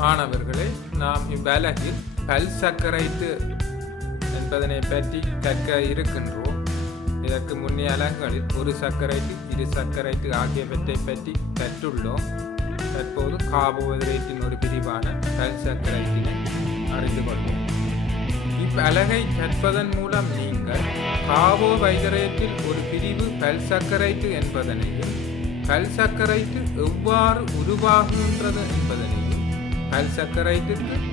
மாணவர்களே நாம் இவ்வலகில் பல் சக்கரைட்டு என்பதனை பற்றி கற்க இருக்கின்றோம். இதற்கு முன்னைய அலங்களில் ஒரு சர்க்கரைட்டு இரு சர்க்கரைட்டு ஆகியவற்றை பற்றி கற்றுள்ளோம். தற்போது கார்போஹைட்ரேட்டின் ஒரு பிரிவான பல் சர்க்கரைட்டினை அறிந்து கொள்வோம். இவ்வலகை கற்பதன் மூலம் நீங்கள் கார்போஹைட்ரேட்டில் ஒரு பிரிவு பல் சர்க்கரைட்டு என்பதனையும் பல் சர்க்கரைட்டு எவ்வாறு உருவாகுகின்றது என்பதனை பல்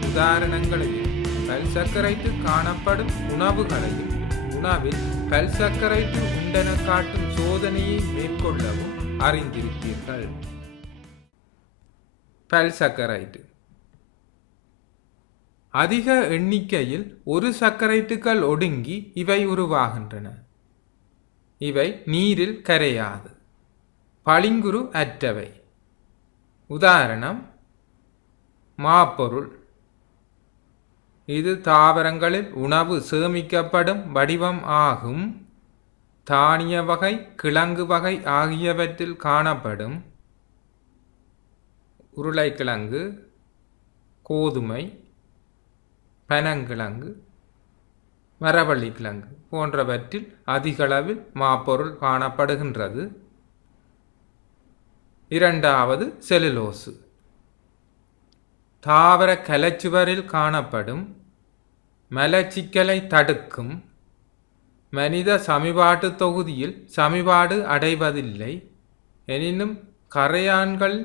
உதாரணங்களையும் பல் சர்க்கரைட்டு காணப்படும் உணவுகளையும் உணவில் பல் சர்க்கரைட்டு உண்டென காட்டும் சோதனையை மேற்கொள்ளவும் அறிந்திருப்பீர்கள். பல் சர்க்கரைட்டு அதிக எண்ணிக்கையில் ஒரு சர்க்கரைட்டுகள் ஒடுங்கி இவை உருவாகின்றன. இவை நீரில் கரையாது. பளிங்குரு அற்றவை. உதாரணம் மாப்பொருள். இது தாவரங்களில் உணவு சேமிக்கப்படும் வடிவம் ஆகும். தானிய வகை கிழங்கு வகை ஆகியவற்றில் காணப்படும் உருளைக்கிழங்கு கோதுமை பனங்கிழங்கு மரவள்ளி கிழங்கு போன்றவற்றில் அதிகளவில் மாப்பொருள் காணப்படுகின்றது. இரண்டாவது செலுலோசு தாவர கலைச்சுவரில் காணப்படும் மலச்சிக்கலை தடுக்கும் மனித சமிபாட்டு தொகுதியில் சமிபாடு அடைவதில்லை. எனினும் கரையான்கள்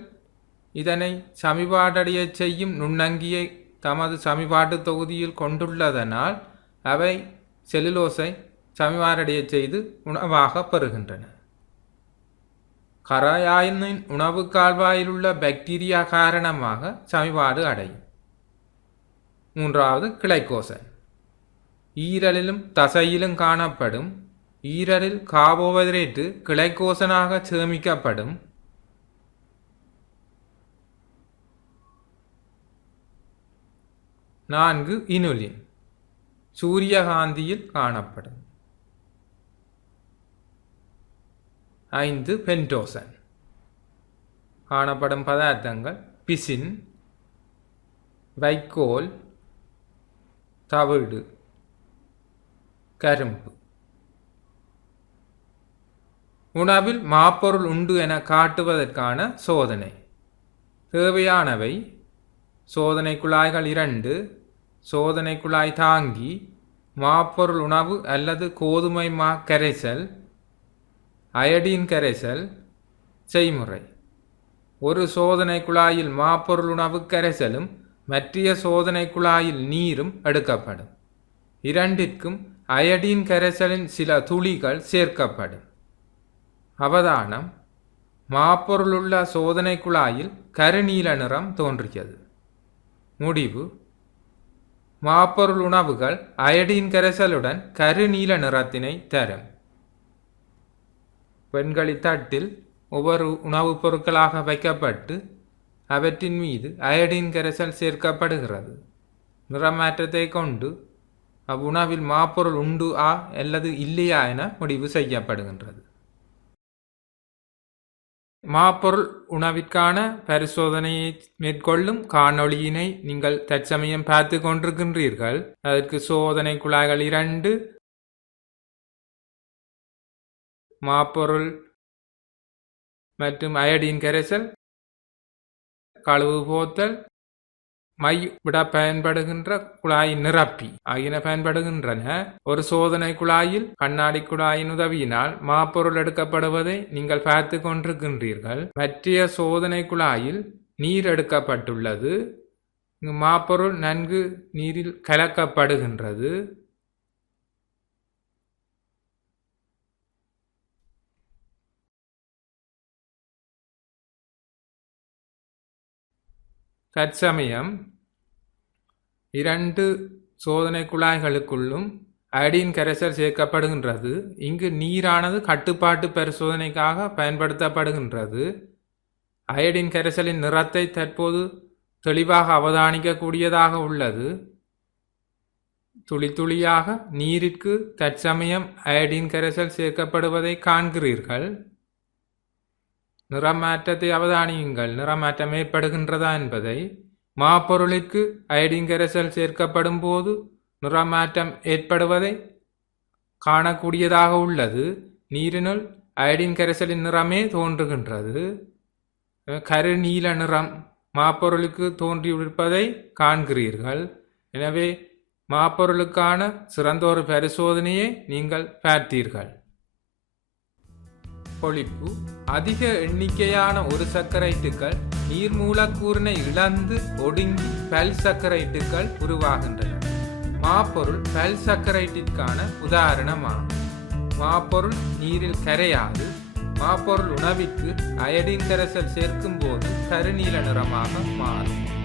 இதனை சமிபாடடையச் செய்யும் நுண்ணங்கியை தமது சமிபாட்டு தொகுதியில் கொண்டுள்ளதனால் அவை செல்லுலோஸை சமிபாடடையச் செய்து உணவாக பெறுகின்றன. கரையானின் உணவு கால்வாயிலுள்ள பாக்டீரியா காரணமாக சமிபாடு அடையும். மூன்றாவது கிளைகோசன். ஈரலிலும் தசையிலும் காணப்படும். ஈரலில் கார்போஹைட்ரேட்டு கிளைகோசனாக சேமிக்கப்படும். நான்கு இனுலின். சூரியகாந்தியில் காணப்படும். ஐந்து பென்டோசன். காணப்படும் பதார்த்தங்கள் பிசின் வைக்கோல் தவிடு கரும்பு. உணவில் மாப்பொருள் உண்டு என காட்டுவதற்கான சோதனை. தேவையானவை சோதனை குழாய்கள் இரண்டு சோதனை குழாய் தாங்கி மாப்பொருள் உணவு அல்லது கோதுமை மா கரைசல் அயடின் கரைசல் செய்முறை. ஒரு சோதனை குழாயில் மாப்பொருள் உணவு கரைசலும் மற்றைய சோதனை குழாயில் நீரும் எடுக்கப்படும். இரண்டிற்கும் அயடின் கரைசலின் சில துளிகள் சேர்க்கப்படும். அவதானம் மாப்பொருளுள்ள சோதனை குழாயில் கருநீல நிறம் தோன்றியது. முடிவு மாப்பொருள் உணவுகள் அயடின் கரைசலுடன் கருநீல நிறத்தினை தரும். வெண்களி தட்டில் ஒவ்வொரு உணவுப் பொருட்களாக வைக்கப்பட்டு அவற்றின் மீது அயடின் கரைசல் சேர்க்கப்படுகிறது. நிறமாற்றத்தை கொண்டு அவ்வுணவில் மாப்பொருள் உண்டு ஆ அல்லது இல்லையா என முடிவு செய்யப்படுகின்றது. மாப்பொருள் உணவிற்கான பரிசோதனையை மேற்கொள்ளும் காணொளியினை நீங்கள் தற்சமயம் பார்த்து கொண்டிருக்கின்றீர்கள். அதற்கு சோதனை குழாய்கள் இரண்டு மாப்பொருள் மற்றும் அயடின் கரைசல் கழுவு போத்தல் மை விட பயன்படுகின்ற குழாய் நிரப்பி. ஆகியன பயன்படுகின்றன. ஒரு சோதனை குழாயில் கண்ணாடி குழாயின் உதவியினால் மாப்பொருள் எடுக்கப்படுவதை நீங்கள் பார்த்து கொண்டிருக்கின்றீர்கள். மற்றைய சோதனை குழாயில் நீர் எடுக்கப்பட்டுள்ளது. இங்கு மாப்பொருள் நன்கு நீரில் கலக்கப்படுகின்றது. தற்சமயம் இரண்டு சோதனை குழாய்களுக்குள்ளும் அயடின் கரைசல் சேர்க்கப்படுகின்றது. இங்கு நீரானது கட்டுப்பாட்டு பரிசோதனைக்காக பயன்படுத்தப்படுகின்றது. அயடின் கரைசலின் நிறத்தை தற்போது தெளிவாக அவதானிக்கக்கூடியதாக உள்ளது. துளி துளியாக நீரிற்கு தற்சமயம் அயடின் கரைசல் சேர்க்கப்படுவதை காண்கிறீர்கள். நிறமாற்றத்தை அவதானியுங்கள். நிறமாற்றம் ஏற்படுகின்றதா என்பதை மாப்பொருளுக்கு அயடின் கரைசல் சேர்க்கப்படும் போது நிறமாற்றம் ஏற்படுவதை காணக்கூடியதாக உள்ளது. நீரினுள் அயடின் கரைசலின் நிறமே தோன்றுகின்றது. கருநீல நிறம் மாப்பொருளுக்கு தோன்றியிருப்பதை காண்கிறீர்கள். எனவே மாப்பொருளுக்கான சிறந்த ஒரு பரிசோதனையை நீங்கள் பார்த்தீர்கள். பொழிப்பு. அதிக எண்ணிக்கையான ஒரு சர்க்கரைட்டுகள் நீர் மூலக்கூறினை இழந்து ஒடுங்கி பல் சர்க்கரைட்டுகள் உருவாகின்றன. மாப்பொருள் பல் சர்க்கரைட்டிற்கான உதாரணமாகும். மாப்பொருள் நீரில் கரையாது. மாப்பொருள் உணவிற்கு அயடின் கரைசல் சேர்க்கும் போது கருநீல நிறமாக மாறும்.